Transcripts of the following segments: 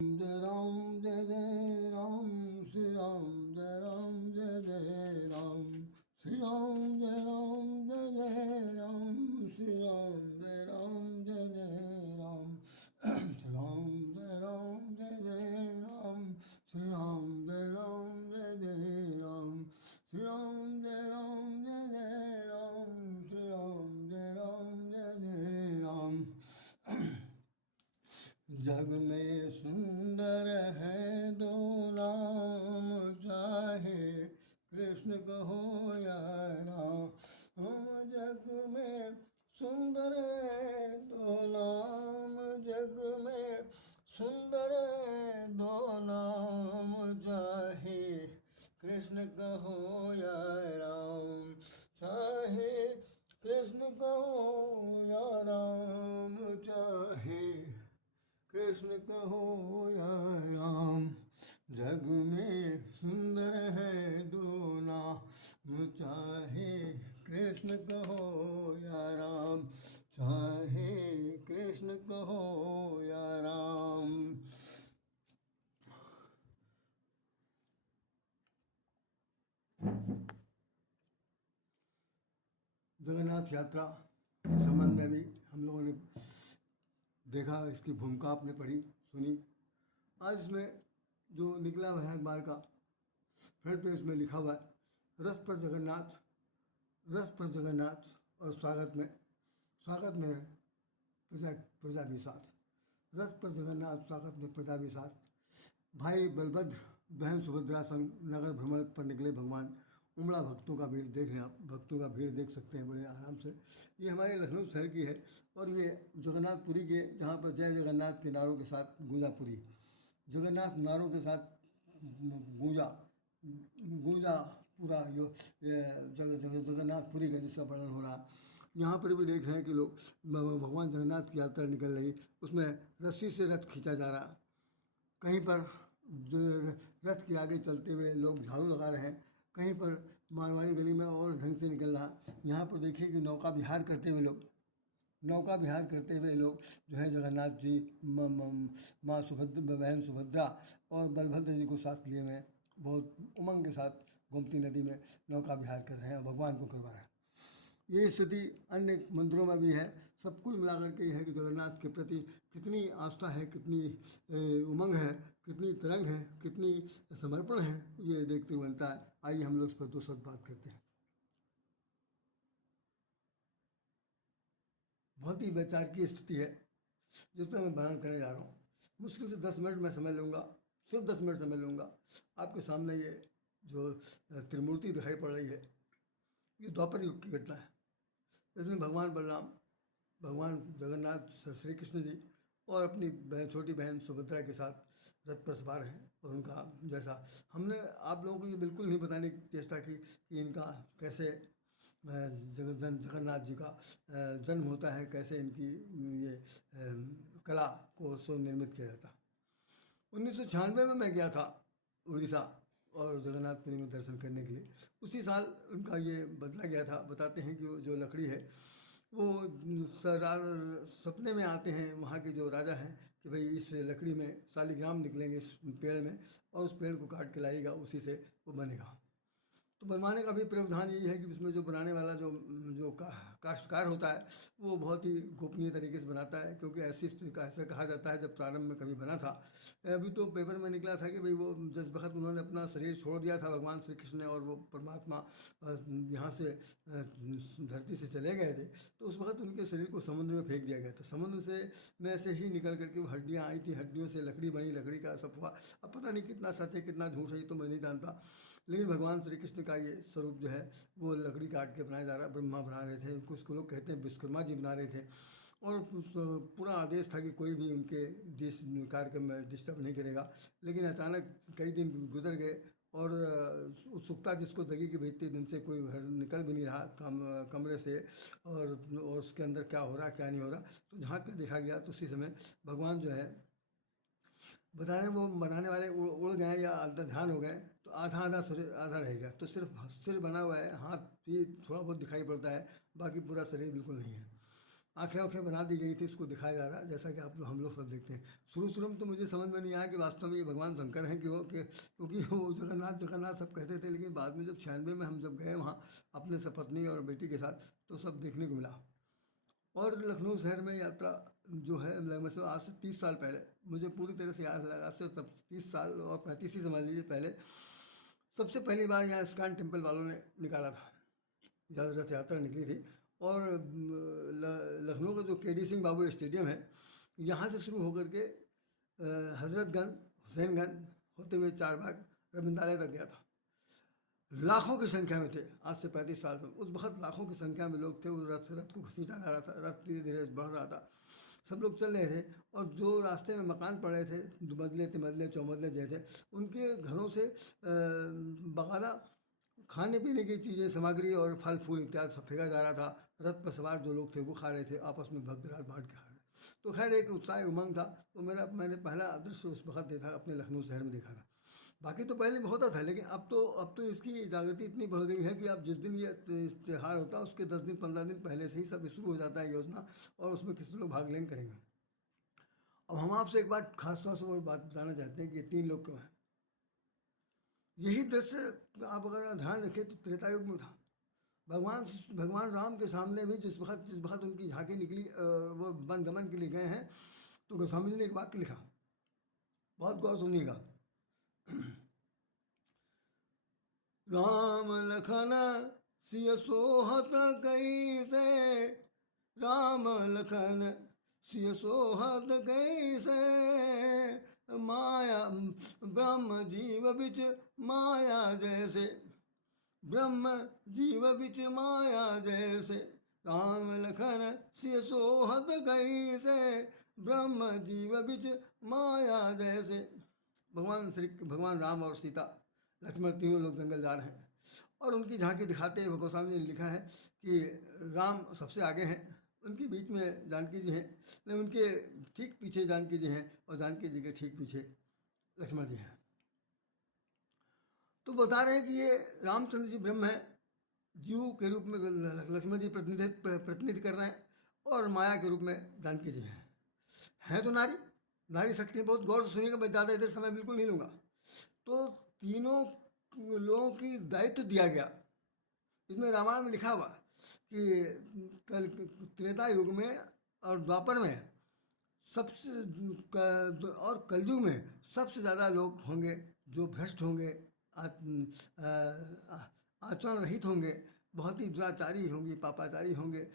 जय राम जय जय राम श्री राम जय राम जय जय राम श्री राम जय राम जय जय राम श्री राम जय राम जय जय राम श्री राम जय राम जय जय राम श्री राम जय राम जय जय राम श्री राम जय राम जय जय राम श्री राम जय राम जय जय राम। जग में सुंदर है दो नाम, चाहे कृष्ण कहो या राम। जग में सुंदर है दो नाम, जग में सुंदर है दो नाम, चाहे कृष्ण कहो या राम। चाहे कृष्ण कहो या राम, चाहे कृष्ण कहो या राम। जग में सुंदर है दो नाम, चाहे कृष्ण कहो या राम। चाहे कृष्ण कहो या राम। जगन्नाथ यात्रा के संबंध में भी हम लोगों ने देखा, इसकी भूमिका आपने पढ़ी सुनी। आज इसमें जो निकला हुआ है अखबार का फ्रंट पेज में लिखा हुआ है रथ पर जगन्नाथ, रथ पर जगन्नाथ और स्वागत में प्रजा भी साथ। रथ पर जगन्नाथ, स्वागत में प्रजा भी साथ। भाई बलभद्र बहन सुभद्रा संग नगर भ्रमण पर निकले भगवान। उमड़ा भक्तों का भीड़ देख रहे हैं आप, भक्तों का भीड़ देख सकते हैं बड़े आराम से। ये हमारे लखनऊ शहर की है और ये जगन्नाथपुरी के, जहाँ पर जय जगन्नाथ के नारों के साथ गूंजापुरी, जगन्नाथ नारों के साथ गूंजा पूरा जो जगन्नाथपुरी का जिसका वर्णन हो रहा। यहाँ पर भी देख रहे हैं कि लोग भगवान जगन्नाथ की यात्रा निकल रही, उसमें रस्सी से रथ खींचा जा रहा। कहीं पर जो रथ के आगे चलते हुए लोग झाड़ू लगा रहे हैं, कहीं पर मारवाड़ी गली में और ढंग से निकल रहा। यहाँ पर देखिए कि नौका विहार करते हुए लोग जो है जगन्नाथ जी, माँ सुभद्रा, बहन सुभद्रा और बलभद्र जी को साथ लिए हुए बहुत उमंग के साथ गोमती नदी में नौका विहार कर रहे हैं, भगवान को करवा रहे हैं। ये स्थिति अन्य मंदिरों में भी है। सब कुल मिलाकर के यह है कि जगन्नाथ के प्रति कितनी आस्था है, कितनी उमंग है, कितनी तरंग है, कितनी समर्पण है, ये देखते हुए बनता है। आइए हम लोग इस पर दो शब्द बात करते हैं। बहुत ही विचार की स्थिति है जिस पर मैं बयान करने जा रहा हूँ। मुश्किल से 10 मिनट में समय लूँगा, सिर्फ 10 मिनट समय लूँगा। आपके सामने ये जो त्रिमूर्ति दिखाई पड़ रही है, ये द्वापर युग की घटना है। इसमें भगवान बलराम, भगवान जगन्नाथ श्री कृष्ण जी और अपनी छोटी बहन सुभद्रा के साथ रथ पर सवार हैं। और उनका जैसा हमने आप लोगों को ये बिल्कुल नहीं बताने की चेष्टा की कि इनका कैसे जगन्नाथ जी का जन्म होता है, कैसे इनकी ये कला को सुनिर्मित किया जाता। 1996 में मैं गया था उड़ीसा और जगन्नाथपुरी में दर्शन करने के लिए। उसी साल उनका ये बदला गया था। बताते हैं कि जो लकड़ी है वो सपने में आते हैं वहाँ के जो राजा हैं कि भाई इस लकड़ी में शालिग्राम निकलेंगे इस पेड़ में, और उस पेड़ को काट के लाइएगा, उसी से वो बनेगा। तो बनवाने का भी प्रावधान यही है कि इसमें जो बनाने वाला जो काश्तकार होता है वो बहुत ही गोपनीय तरीके से बनाता है, क्योंकि ऐसा कहा जाता है जब प्रारंभ में कभी बना था। अभी तो पेपर में निकला था कि भाई वो जिस वक्त उन्होंने अपना शरीर छोड़ दिया था भगवान श्री कृष्ण ने, और वो परमात्मा यहाँ से धरती से चले गए थे, तो उस वक्त उनके शरीर को समुद्र में फेंक दिया गया था। समुद्र से ही निकल करके वो हड्डियाँ आई थी, हड्डियों से लकड़ी बनी, लकड़ी का सब हुआ। अब पता नहीं कितना सच है कितना झूठ है, ये तो मैं नहीं जानता, लेकिन भगवान श्री कृष्ण का ये स्वरूप जो है वो लकड़ी काट के बनाया जा रहा है। ब्रह्मा बना रहे थे, कुछ लोग कहते हैं विश्वकर्मा जी बना रहे थे, और पूरा आदेश था कि कोई भी उनके कार्यक्रम में डिस्टर्ब नहीं करेगा। लेकिन अचानक कई दिन गुजर गए और उत्सुकता जिसको जगी कि भाई इतने दिन से कोई घर निकल भी नहीं रहा कमरे से, और उसके अंदर क्या हो रहा क्या नहीं हो रहा, तो झाँक के देखा गया तो उसी समय भगवान जो है बता रहे हैं वो बनाने वाले उड़ गए या अंदर ध्यान हो गए, तो आधा आधा शरीर आधा रह गया। तो सिर्फ सिर बना हुआ है, हाथ भी थोड़ा बहुत दिखाई पड़ता है, बाकी पूरा शरीर बिल्कुल नहीं है। आंखें आंखें बना दी गई थी, इसको दिखाया जा रहा है, जैसा कि आप हम लोग सब देखते हैं। शुरू में तो मुझे समझ में नहीं आया कि वास्तव में ये भगवान शंकर हैं कि वो कि क्योंकि वो जगन्नाथ जगन्नाथ सब कहते थे, लेकिन बाद में जब 96 में हम जब गए वहाँ अपने सपत्नी और बेटी के साथ, तो सब देखने को मिला। और लखनऊ शहर में यात्रा जो है, मतलब आज से 30 साल पहले, मुझे पूरी तरह से याद है, आज से तब 30 साल और 35 ही समझ लीजिए पहले, सबसे पहली बार यहाँ इस्कॉन टेम्पल वालों ने निकाला था, रथ यात्रा निकली थी। और लखनऊ का जो केडी सिंह बाबू स्टेडियम है, यहाँ से शुरू होकर के हजरतगंज, हुसैनगंज होते हुए चारबाग रविंद्रालय तक गया था। लाखों की संख्या में थे, आज से 35 साल में उस वक्त लाखों की संख्या में लोग थे। उस रथ को खींचा जा रहा था, रथ धीरे धीरे बढ़ रहा था, सब लोग चल रहे थे। और जो रास्ते में मकान पड़े थे, दुमंजिले तिमंजिले चौमंजिले जैसे, उनके घरों से बकायदा खाने पीने की चीज़ें, सामग्री और फल फूल इत्यादि सब फेंका जा रहा था। रथ पर सवार जो लोग थे वो खा रहे थे, आपस में भक्त रात बांट के खा रहे थे। तो खैर एक उत्साह उमंग था। तो मैंने पहला दृश्य उस वक्त देखा, अपने लखनऊ शहर में देखा था। बाकी तो पहले भी होता था, लेकिन अब तो इसकी जागृति इतनी बढ़ गई है कि अब जिस दिन ये त्यौहार होता है उसके 10 दिन 15 दिन पहले से ही सब शुरू हो जाता है योजना, और उसमें कितने लोग भाग लेंगे करेंगे। अब हम आपसे एक बात खास तौर से वो बात बताना चाहते हैं कि ये 3 लोग क्यों हैं। यही दृश्य आप अगर ध्यान रखें तो त्रेता युग में था। भगवान राम के सामने भी जिस वक्त उनकी झांकी निकली, वो वन गमन के लिए गए हैं, तो गोस्वामी जी ने एक वाक्य लिखा, बहुत गौर सुनिएगा। राम लखन सिय सोहत कैसे, राम लखन सिय सोहत कैसे, माया ब्रह्म जीव बिच माया जैसे, ब्रह्म जीव बिच माया जैसे, राम लखन सिय सोहत कैसे, ब्रह्म जीव बिच माया जैसे। भगवान राम और सीता लक्ष्मण तीनों लोग जंगल जा रहे हैं, और उनकी झांकी दिखाते हुए गोस्वामी जी ने लिखा है कि राम सबसे आगे हैं, उनके बीच में जानकी जी हैं, उनके ठीक पीछे जानकी जी हैं, और जानकी जी के ठीक पीछे लक्ष्मण जी हैं। तो बता रहे हैं कि ये रामचंद्र जी ब्रह्म है, जीव के रूप में लक्ष्मण जी प्रतिनिधित्व कर रहे हैं, और माया के रूप में जानकी जी हैं तो नारी शक्ति। बहुत गौर से सुनिएगा, मैं ज़्यादा इधर समय बिल्कुल नहीं लूँगा। तो तीनों लोगों की दायित्व दिया गया। इसमें रामायण में लिखा हुआ कि त्रेता युग में और द्वापर में और कलयुग में सबसे ज़्यादा लोग होंगे जो भ्रष्ट होंगे, आचरण रहित होंगे, बहुत ही दुराचारी होंगी, पापाचारी होंगे।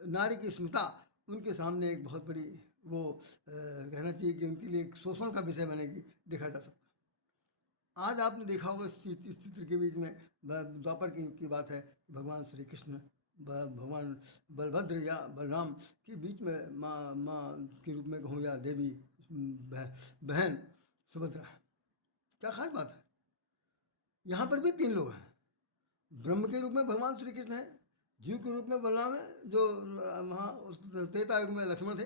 नारी की स्मिता उनके सामने एक बहुत बड़ी वो कहना चाहिए कि उनके लिए एक शोषण का विषय बनेगी, देखा जा सकता। आज आपने देखा होगा इस चित्र के बीच में द्वापर की बात है, भगवान श्री कृष्ण भगवान बलभद्र या बलराम के बीच में माँ के रूप में कहूँ या देवी बहन सुभद्रा। क्या खास बात है। यहाँ पर भी 3 लोग हैं, ब्रह्म के रूप में भगवान श्री कृष्ण हैं, जीव के रूप में बलराम है, जो वहाँ त्रेता युग में लक्ष्मण थे,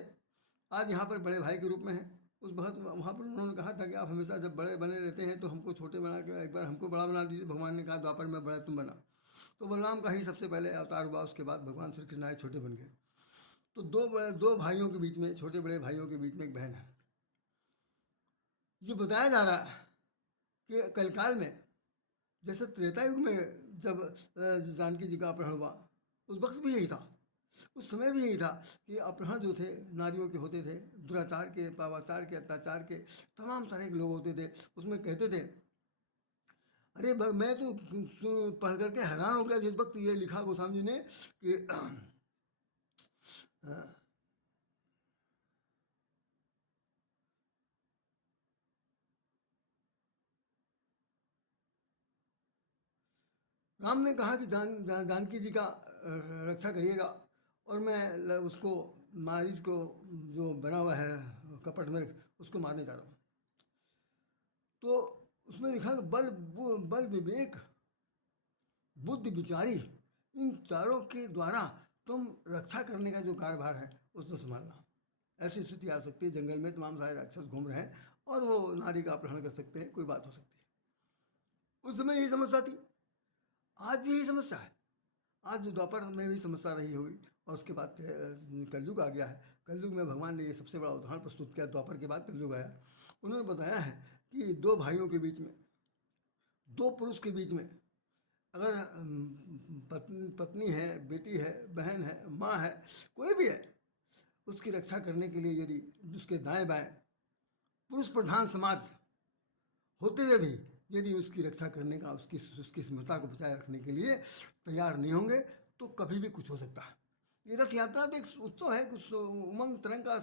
आज यहाँ पर बड़े भाई के रूप में हैं। उस वक्त वहाँ पर उन्होंने कहा था कि आप हमेशा जब बड़े बने रहते हैं तो हमको छोटे बना के एक बार हमको बड़ा बना दीजिए। भगवान ने कहा द्वापर में बड़ा तुम बना, तो बलराम का ही सबसे पहले अवतार हुआ, उसके बाद भगवान श्री कृष्ण आए, छोटे बन गए। तो दो भाइयों के बीच में, छोटे बड़े भाइयों के बीच में एक बहन है। ये बताया जा रहा है कि कलकाल में जैसे त्रेता युग में जब जानकी जी का अपहरण हुआ, उस वक्त भी यही था, उस समय भी यही था कि अपहरण जो थे नारियों के होते थे, दुराचार के, पापाचार के, अत्याचार के तमाम सारे लोग होते थे। उसमें कहते थे, अरे मैं तो पढ़ करके हैरान हो गया जिस वक्त ये लिखा गोस्वामी जी ने कि राम ने कहा कि जानकी जी का रक्षा करिएगा, और मैं उसको मारीच को जो बना हुआ है कपट में उसको मारने जा रहा हूँ। तो उसमें लिखा कि बल विवेक बुद्धि विचारी, इन चारों के द्वारा तुम रक्षा करने का जो कार्यभार है उसको संभालना। ऐसी स्थिति आ सकती है, जंगल में तमाम सारे राक्षस घूम रहे हैं और वो नारी का अपहरण कर सकते हैं, कोई बात हो सकती है। उस समय यही समस्या थी, आज भी यही समस्या है, आज द्वापर में भी समस्या रही होगी और उसके बाद कलयुग आ गया है। कलयुग में भगवान ने ये सबसे बड़ा उदाहरण प्रस्तुत किया। द्वापर के बाद कलयुग आया। उन्होंने बताया है कि दो भाइयों के बीच में, दो पुरुष के बीच में अगर पत्नी पत्नी है, बेटी है, बहन है, माँ है, कोई भी है, उसकी रक्षा करने के लिए यदि उसके दाएं बाएं पुरुष प्रधान समाज होते हुए भी यदि उसकी रक्षा करने का, उसकी उसकी स्मृता को बचाए रखने के लिए तैयार नहीं होंगे तो कभी भी कुछ हो सकता है। ये रथ यात्रा तो एक उत्सव है, कुछ उमंग तरंग का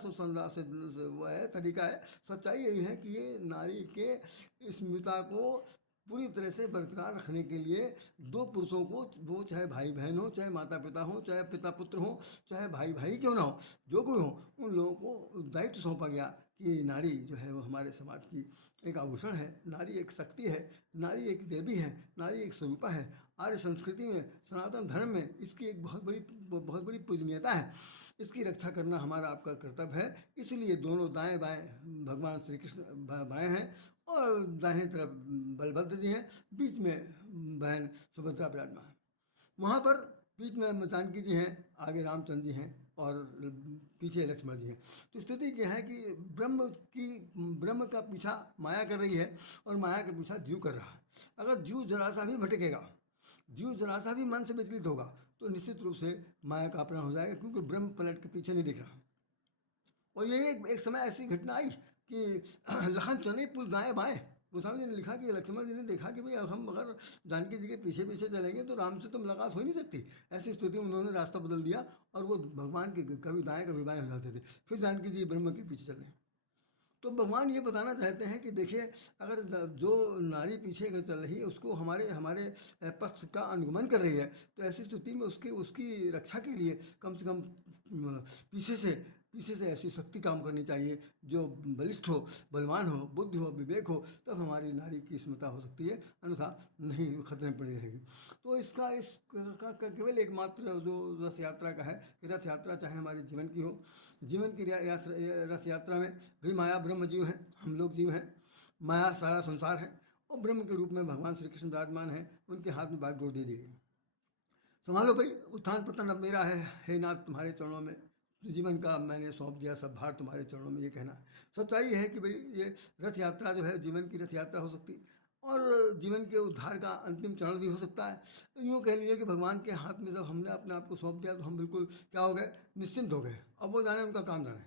वो है, तरीका है। सच्चाई यही है कि ये नारी के स्मृता को पूरी तरह से बरकरार रखने के लिए दो पुरुषों को, वो चाहे भाई बहन हो, चाहे माता पिता हो, चाहे पिता पुत्र हो, चाहे भाई भाई क्यों ना हो, जो कोई हो, उन लोगों को दायित्व सौंपा गया कि नारी जो है वो हमारे समाज की एक आभूषण है, नारी एक शक्ति है, नारी एक देवी है, नारी एक स्वरूपा है। आर्य संस्कृति में, सनातन धर्म में इसकी एक बहुत बड़ी पूजनीयता है। इसकी रक्षा करना हमारा आपका कर्तव्य है। इसलिए दोनों दाएं बाएं भगवान श्री कृष्ण बाएं हैं और दाहिने तरफ बलभद्र जी हैं, बीच में बहन सुभद्रा विराजमान। वहाँ पर बीच में जानकी जी हैं, आगे रामचंद्र जी हैं और पीछे लक्ष्मण जी हैं। तो स्थिति क्या है कि ब्रह्म का पीछा माया कर रही है और माया का पीछा जीव कर रहा है। अगर जीव जरा सा भी भटकेगा, जीव जरा सा भी मन से विचलित होगा तो निश्चित रूप से माया का अपहरण हो जाएगा, क्योंकि ब्रह्म पलट के पीछे नहीं दिख रहा। और ये एक समय ऐसी घटना आई कि लखन चले पुल दाएं बाएं। गोस्वामी जी ने लिखा कि लक्ष्मण जी ने देखा कि भाई हम अगर जानकी जी के पीछे पीछे चलेंगे तो राम से तो मुलाकात हो ही नहीं सकती। ऐसी स्थिति में उन्होंने रास्ता बदल दिया और वो भगवान के कभी दाएं कभी बाएं हो जाते थे। फिर जानकी जी ब्रह्म के पीछे चले। तो भगवान ये बताना चाहते हैं कि देखिए, अगर जो नारी पीछे चल रही है उसको हमारे पक्ष का अनुगमन कर रही है, तो ऐसी स्थिति में उसकी रक्षा के लिए कम से कम पीछे से ऐसी शक्ति काम करनी चाहिए जो बलिष्ठ हो, बलवान हो, बुद्धि हो, विवेक हो, तब हमारी नारी की स्मृता हो सकती है, अन्यथा नहीं, खतरे में पड़ी रहेगी। तो इसका केवल एकमात्र जो रथ यात्रा का है कि रथ यात्रा चाहे हमारे जीवन की हो, जीवन की रथ यात्रा में भी माया ब्रह्म जीव है, हम लोग जीव हैं, माया सारा संसार है और ब्रह्म के रूप में भगवान श्री कृष्ण विराजमान है। उनके हाथ में बागडोर दे दी गई, संभालो भाई, उत्थान पतन अब मेरा है, हे नाथ तुम्हारे चरणों में जीवन का मैंने सौंप दिया, सब भार तुम्हारे चरणों में, ये कहना है। सच्चाई है कि भाई ये रथ यात्रा जो है जीवन की रथ यात्रा हो सकती और जीवन के उद्धार का अंतिम चरण भी हो सकता है। यूँ कह लीजिए कि भगवान के हाथ में जब हमने अपने आप को सौंप दिया तो हम बिल्कुल क्या हो गए, निश्चिंत हो गए। अब वो जाने उनका काम जाने,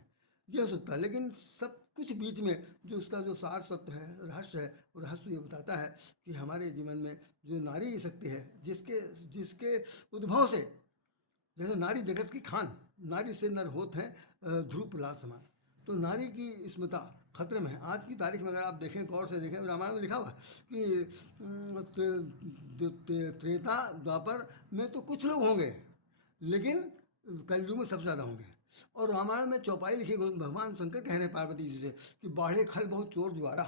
ये हो सकता है। लेकिन सब कुछ बीच में जो उसका जो सार सत्य है, रहस्य है, वो रहस्य ये बताता है कि हमारे जीवन में जो नारी शक्ति है, जिसके उद्भव से, जैसे नारी जगत की खान, नारी से नर होत हैं ध्रुव प्रहलाद समान। तो नारी की स्मृता खतरे में है। आज की तारीख में अगर आप देखें, गौर से देखें, रामायण में लिखा हुआ कि त्रेता द्वापर में तो कुछ लोग होंगे, लेकिन कलयुग में सबसे ज़्यादा होंगे। और रामायण में चौपाई लिखी, भगवान शंकर कह रहे हैं पार्वती जी से कि बाढ़े खल बहुत चोर जुआरा,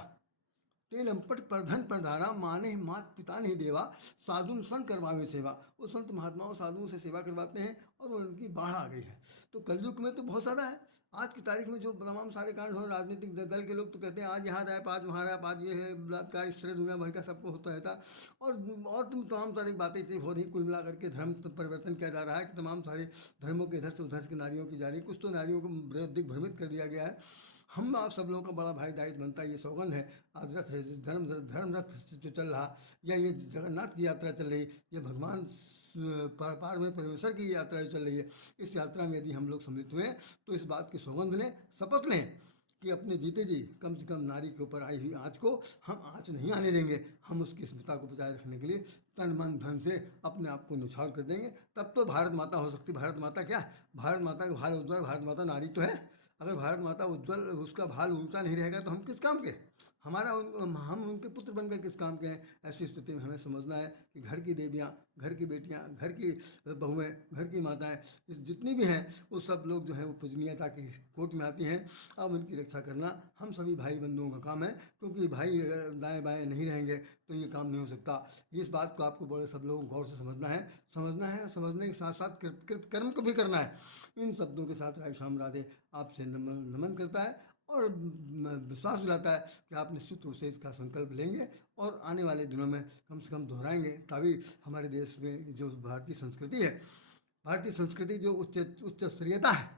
तेल अम्पट परधन परधारा, माने मात पिता नहीं देवा, साधुन संत करवावे सेवा। वो संत महात्माओं साधुओं से सेवा करवाते हैं और उनकी बाढ़ आ गई है। तो कलयुग में तो बहुत ज़्यादा है। आज की तारीख में जो तमाम सारे कांड हो, राजनीतिक दल के लोग तो कहते हैं आज यहाँ रैप, आज वहाँ रैप, आज ये है बलात्कार, इस तरह दुनिया भर का सबको होता रहता। और तुम तमाम सारी बातें हो रही, कुल मिला करके धर्म परिवर्तन किया जा रहा है कि तमाम सारे धर्मों के इधर से उधर की नारियों की जा रही, कुछ तो नारियों को दिग्भ्रमित कर दिया गया है। हम आप सब लोगों का बड़ा भाई दायित्व बनता है, ये सौगंध है। आज रथ है, धर्म रथ जो चल रहा, या ये जगन्नाथ की यात्रा चल रही, ये भगवान पार में परमेश्वर की यात्रा जो चल रही है, इस यात्रा में यदि हम लोग सम्मिलित हुए तो इस बात की सौगंध लें, शपथ लें कि अपने जीते जी कम से कम नारी के ऊपर आई हुई आँच को हम आँच नहीं आने देंगे। हम उसकी स्मृता को बचाए रखने के लिए तन मन धन से अपने आप को न्यौछावर कर देंगे। तब तो भारत माता हो सकती। भारत माता क्या, भारत माता का भाल उज्ज्वल, भारत माता नारी तो है। अगर भारत माता उज्ज्वल, उसका भाल ऊंचा नहीं रहेगा तो हम किस काम के, हम उनके पुत्र बनकर किस काम के हैं। ऐसी स्थिति में हमें समझना है कि घर की देवियाँ, घर की बेटियाँ, घर की बहुएँ, घर की माताएँ जितनी भी हैं, वो सब लोग जो हैं वो पूजनीयता की कोट में आती हैं। अब उनकी रक्षा करना हम सभी भाई बंधुओं का काम है, क्योंकि भाई अगर दाएँ बाएँ नहीं रहेंगे तो ये काम नहीं हो सकता। इस बात को आपको बड़े सब लोगों को गौर से समझना है, समझने के साथ साथ कृत कर्म को भी करना है। इन शब्दों के साथ राय श्याम राधे आपसे नमन करता है और विश्वास दिलाता है कि आप निश्चित रूप से इसका संकल्प लेंगे और आने वाले दिनों में कम से कम दोहराएंगे, तभी हमारे देश में जो भारतीय संस्कृति है भारतीय संस्कृति जो उच्च उच्च स्तरीयता है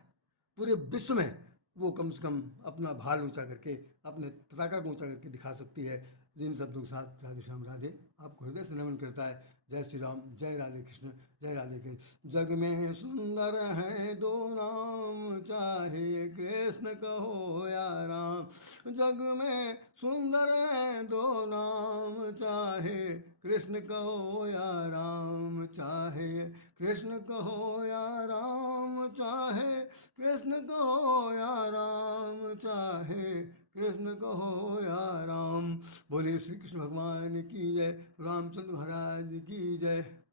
पूरे विश्व में, वो कम से कम अपना भाल ऊंचा करके, अपने पताका को ऊंचा करके दिखा सकती है। जिन शब्दों के साथ राधे श्याम राधे आपको हृदय से नमन करता है। जय श्री राम, जय राधे कृष्ण, जय राधे कृष्ण। जग में सुंदर है दो नाम, चाहे कृष्ण कहो या राम। जग में सुंदर है दो नाम, चाहे कृष्ण कहो या राम। चाहे कृष्ण कहो या राम, चाहे कृष्ण कहो या राम। चाहे कृष्ण कहो या राम। बोले श्री कृष्ण भगवान की जय, रामचंद्र महाराज की जय।